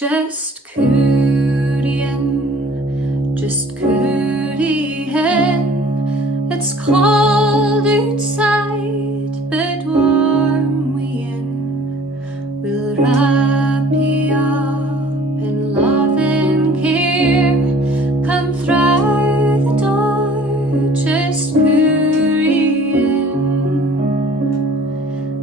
Just Coorie In, just Coorie In. It's cold outside, but warm within. We'll wrap you up in love and care. Come through the door, just Coorie In.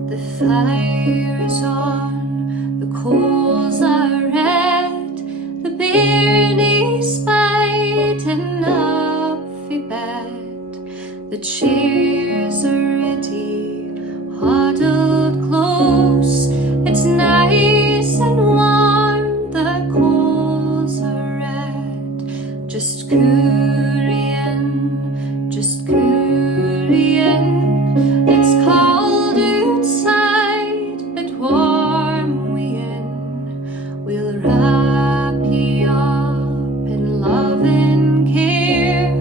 The fire is on, the coals are red, the bairnies biting up the bed. The chairs are ready, huddled close. It's nice and warm, the coals are red. Just Coorie In, just Coorie In. It's cold outside, but warm within. We'll wrap you up in love and care.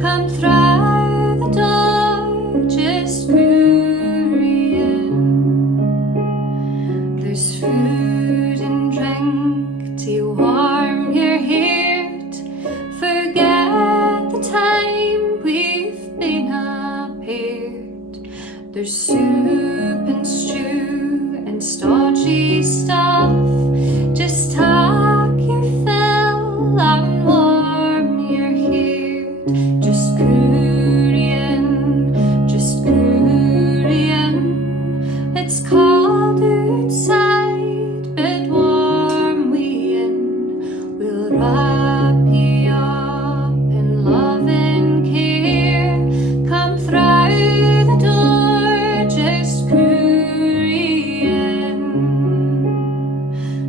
Come through the door, just Coorie In. There's food and drink to warm your heart. Forget the time we've been apart. There's soup and stew and stodgy stuff. Just tuck your fill and warm your heart. Just Coorie In, just Coorie In. It's cold outside, but warm within. We'll wrap you up in love and care. Come through the door, just Coorie In.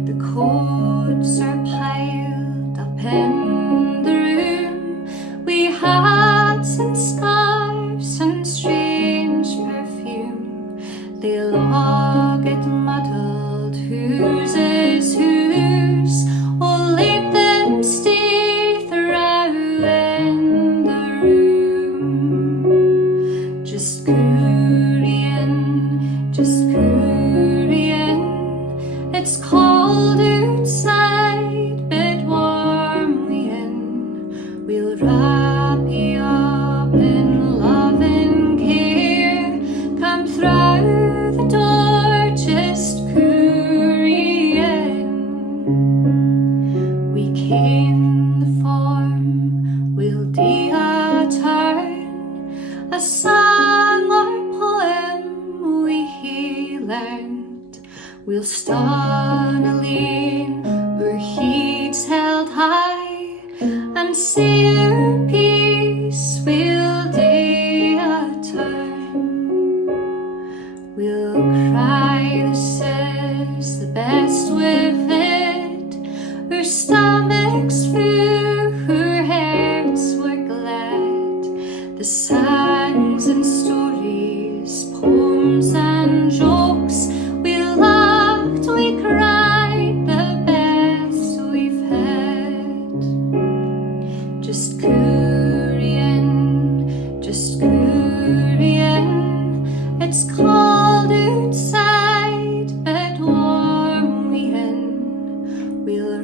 The coats are piled up in the room. We hats and scarves and strange perfume. They'll all get muddled, whose is whose. Oh, let them stay through in the room. Just Coorie In, just Coorie In. It's cold outside, but warm within. We'll wrap you up in love and care. Come through the door, just Coorie In. We ken the form, we'll do a turn, a song or poem we hae learned. We'll stand a lane where heat's held high, and say our piece. We'll do a turn. We'll cry, this is the best we've had. Our stomachs full, our hearts were glad. The songs and stories, poems and jokes, we laughed, we cried, the best we've had. Just Coorie In, just Coorie In. It's cold outside, but warm within. We'll